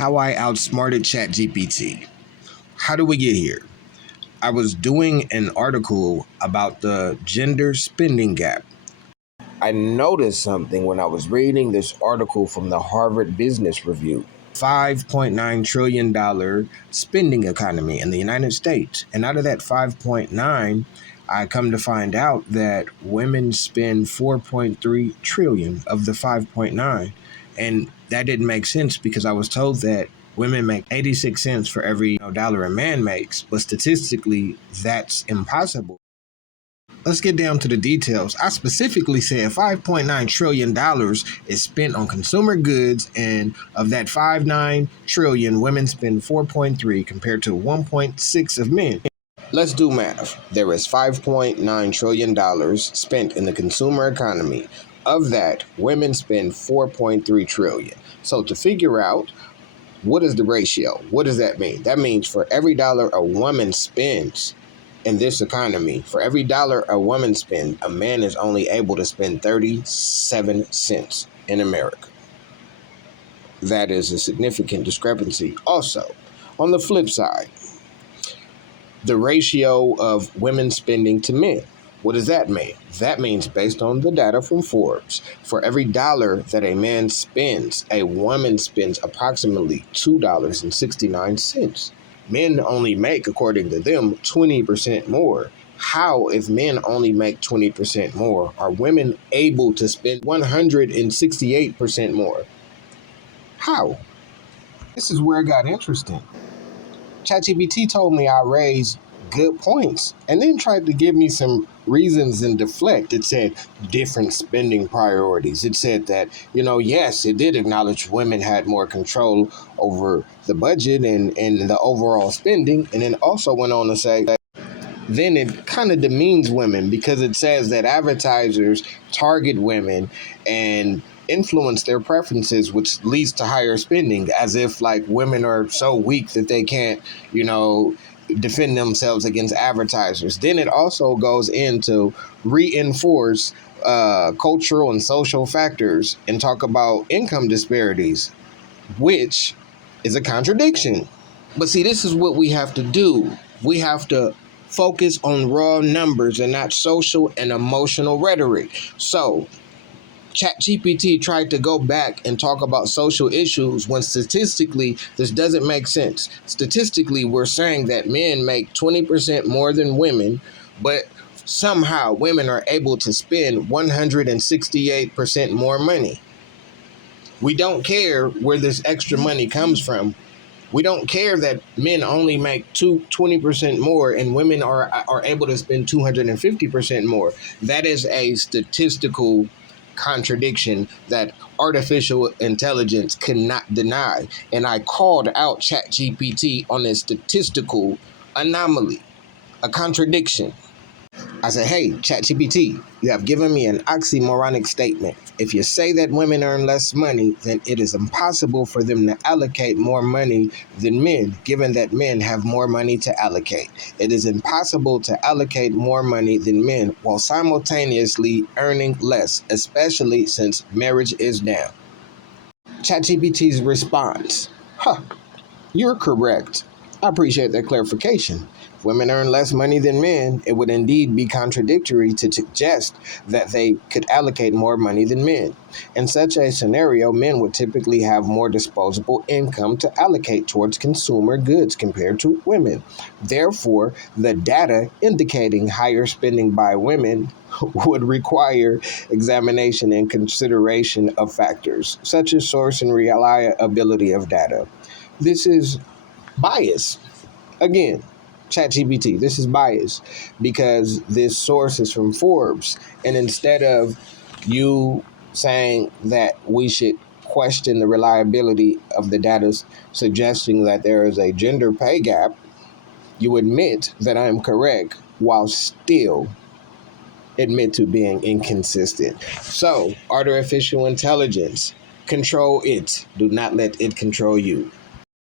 How I outsmarted ChatGPT. How do we get here? I was doing an article about the gender spending gap. I noticed something when I was reading this article from the Harvard Business Review. $5.9 trillion spending economy in the United States. And out of that 5.9, I come to find out that women spend 4.3 trillion of the 5.9. And that didn't make sense because I was told that women make 86 cents for every dollar a man makes, but statistically, that's impossible. Let's get down to the details. I specifically said $5.9 trillion is spent on consumer goods, and of that 5.9 trillion, women spend 4.3 compared to 1.6 of men. Let's do math. There is $5.9 trillion spent in the consumer economy. Of that, women spend 4.3 trillion. So to figure out what is the ratio, what does that mean? That means for every dollar a woman spends in this economy, for every dollar a woman spends, a man is only able to spend 37 cents in America. That is a significant discrepancy. Also, on the flip side, the ratio of women spending to men. What does that mean? That means, based on the data from Forbes, for every dollar that a man spends, a woman spends approximately $2.69. Men only make, according to them, 20% more. How, if men only make 20% more, are women able to spend 168% more? How? This is where it got interesting. ChatGPT told me I raised good points and then tried to give me some reasons and deflect. It said different spending priorities. It said that, yes, it did acknowledge women had more control over the budget and the overall spending. And then also went on to say that then it kind of demeans women because it says that advertisers target women and influence their preferences, which leads to higher spending, as if like women are so weak that they can't, defend themselves against advertisers. Then it also goes into reinforce cultural and social factors and talk about income disparities, which is a contradiction. But see, this is what we have to do. We have to focus on raw numbers and not social and emotional rhetoric. So ChatGPT tried to go back and talk about social issues when statistically this doesn't make sense. Statistically, we're saying that men make 20% more than women, but somehow women are able to spend 168% more money. We don't care where this extra money comes from. We don't care that men only make 20% more and women are able to spend 250% more. That is a statistical contradiction that artificial intelligence cannot deny. And I called out ChatGPT on a statistical anomaly, a contradiction. I said, hey, ChatGPT, you have given me an oxymoronic statement. If you say that women earn less money, then it is impossible for them to allocate more money than men, given that men have more money to allocate. It is impossible to allocate more money than men while simultaneously earning less, especially since marriage is down. ChatGPT's response, you're correct. I appreciate that clarification. If women earn less money than men, it would indeed be contradictory to suggest that they could allocate more money than men. In such a scenario, men would typically have more disposable income to allocate towards consumer goods compared to women. Therefore, the data indicating higher spending by women would require examination and consideration of factors, such as source and reliability of data. This is bias. Again, ChatGPT, this is bias because this source is from Forbes. And instead of you saying that we should question the reliability of the data suggesting that there is a gender pay gap, you admit that I am correct while still admit to being inconsistent. So, artificial intelligence, control it. Do not let it control you.